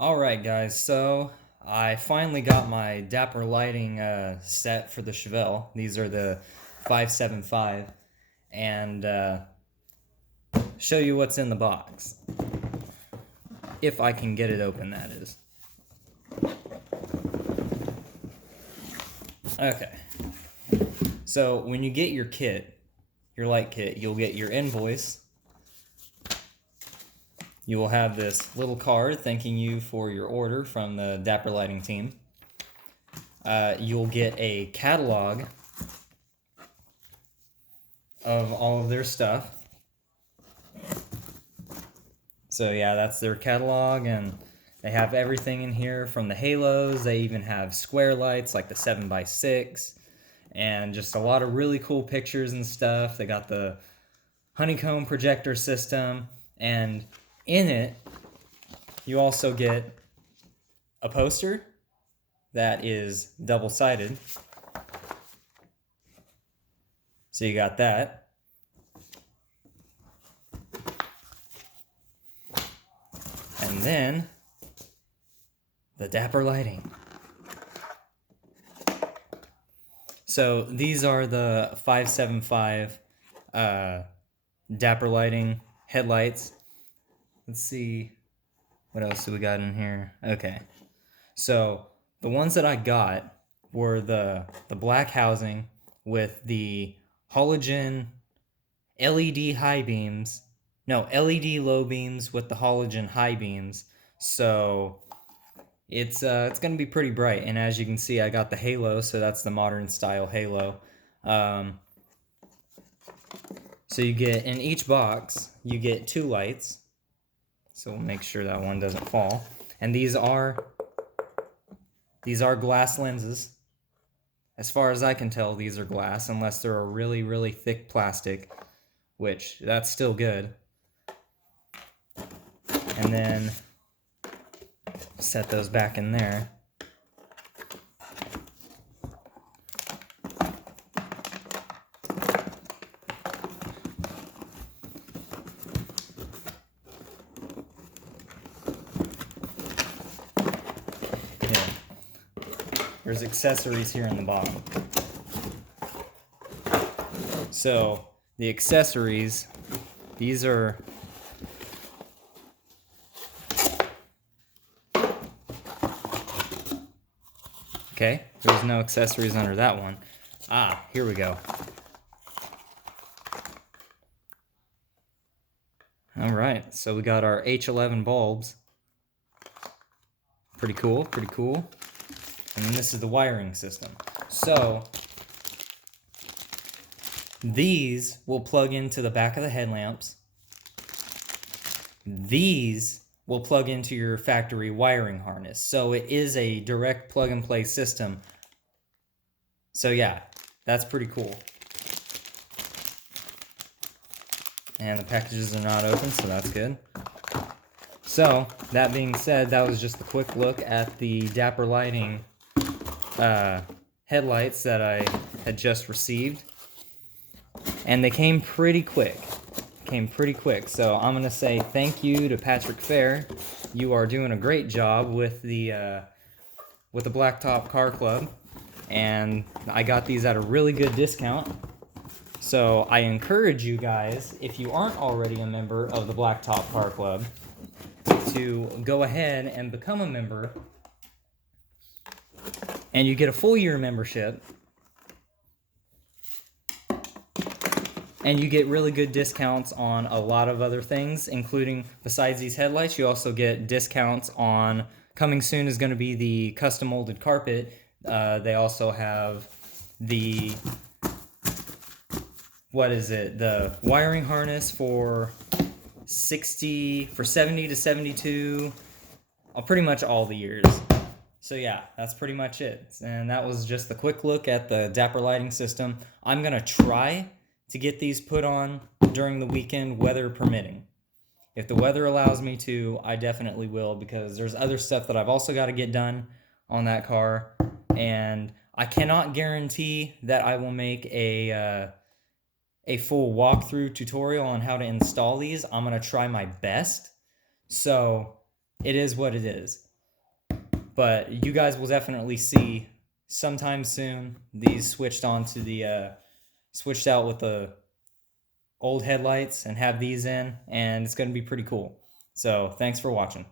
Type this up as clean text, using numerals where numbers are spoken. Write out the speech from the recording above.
Alright guys, so I finally got my Dapper Lighting set for the Chevelle. These are the 575, and show you what's in the box. If I can get it open, that is. Okay, so when you get your kit, your light kit, you'll get your invoice. You will have this little card thanking you for your order from the Dapper Lighting team. You'll get a catalog of all of their stuff. So yeah, that's their catalog, and they have everything in here from the halos. They even have square lights like the 7x6, and just a lot of really cool pictures and stuff. They got the honeycomb projector system, and in it, you also get a poster that is double-sided. So you got that. And then the Dapper Lighting. So these are the 575 Dapper Lighting headlights. Let's see, what else do we got in here? Okay, so the ones that I got were the black housing with the halogen LED high beams. No, LED low beams with the halogen high beams. So it's gonna be pretty bright. And as you can see, I got the halo, so that's the modern style halo. So you get, in each box, you get 2 lights. So we'll make sure that one doesn't fall. And these are glass lenses. As far as I can tell, these are glass, unless they're a really, really thick plastic, which that's still good. And then set those back in there. Yeah. There's accessories here in the bottom. So the accessories, these are okay, there's no accessories under that one. Ah, here we go. Alright, so we got our H11 bulbs. Pretty cool, pretty cool. And then this is the wiring system. So these will plug into the back of the headlamps. These will plug into your factory wiring harness. So it is a direct plug and play system. So yeah, that's pretty cool. And the packages are not open, so that's good. So, that being said, that was just a quick look at the Dapper Lighting headlights that I had just received. And they came pretty quick. So I'm going to say thank you to Patrick Fair. You are doing a great job with the Blacktop Car Club. And I got these at a really good discount. So I encourage you guys, if you aren't already a member of the Blacktop Car Club, to go ahead and become a member. And you get a full year membership. And you get really good discounts on a lot of other things, including, besides these headlights, you also get discounts on, coming soon is going to be the custom molded carpet. They also have the, the wiring harness for 70 to 72, pretty much all the years. So yeah, that's pretty much it. And that was just a quick look at the Dapper Lighting system. I'm going to try to get these put on during the weekend, weather permitting. If the weather allows me to, I definitely will, because there's other stuff that I've also got to get done on that car. And I cannot guarantee that I will make a full walkthrough tutorial on how to install these. I'm going to try my best. So it is what it is. But you guys will definitely see sometime soon these switched onto the switched out with the old headlights and have these in, and it's going to be pretty cool. So thanks for watching.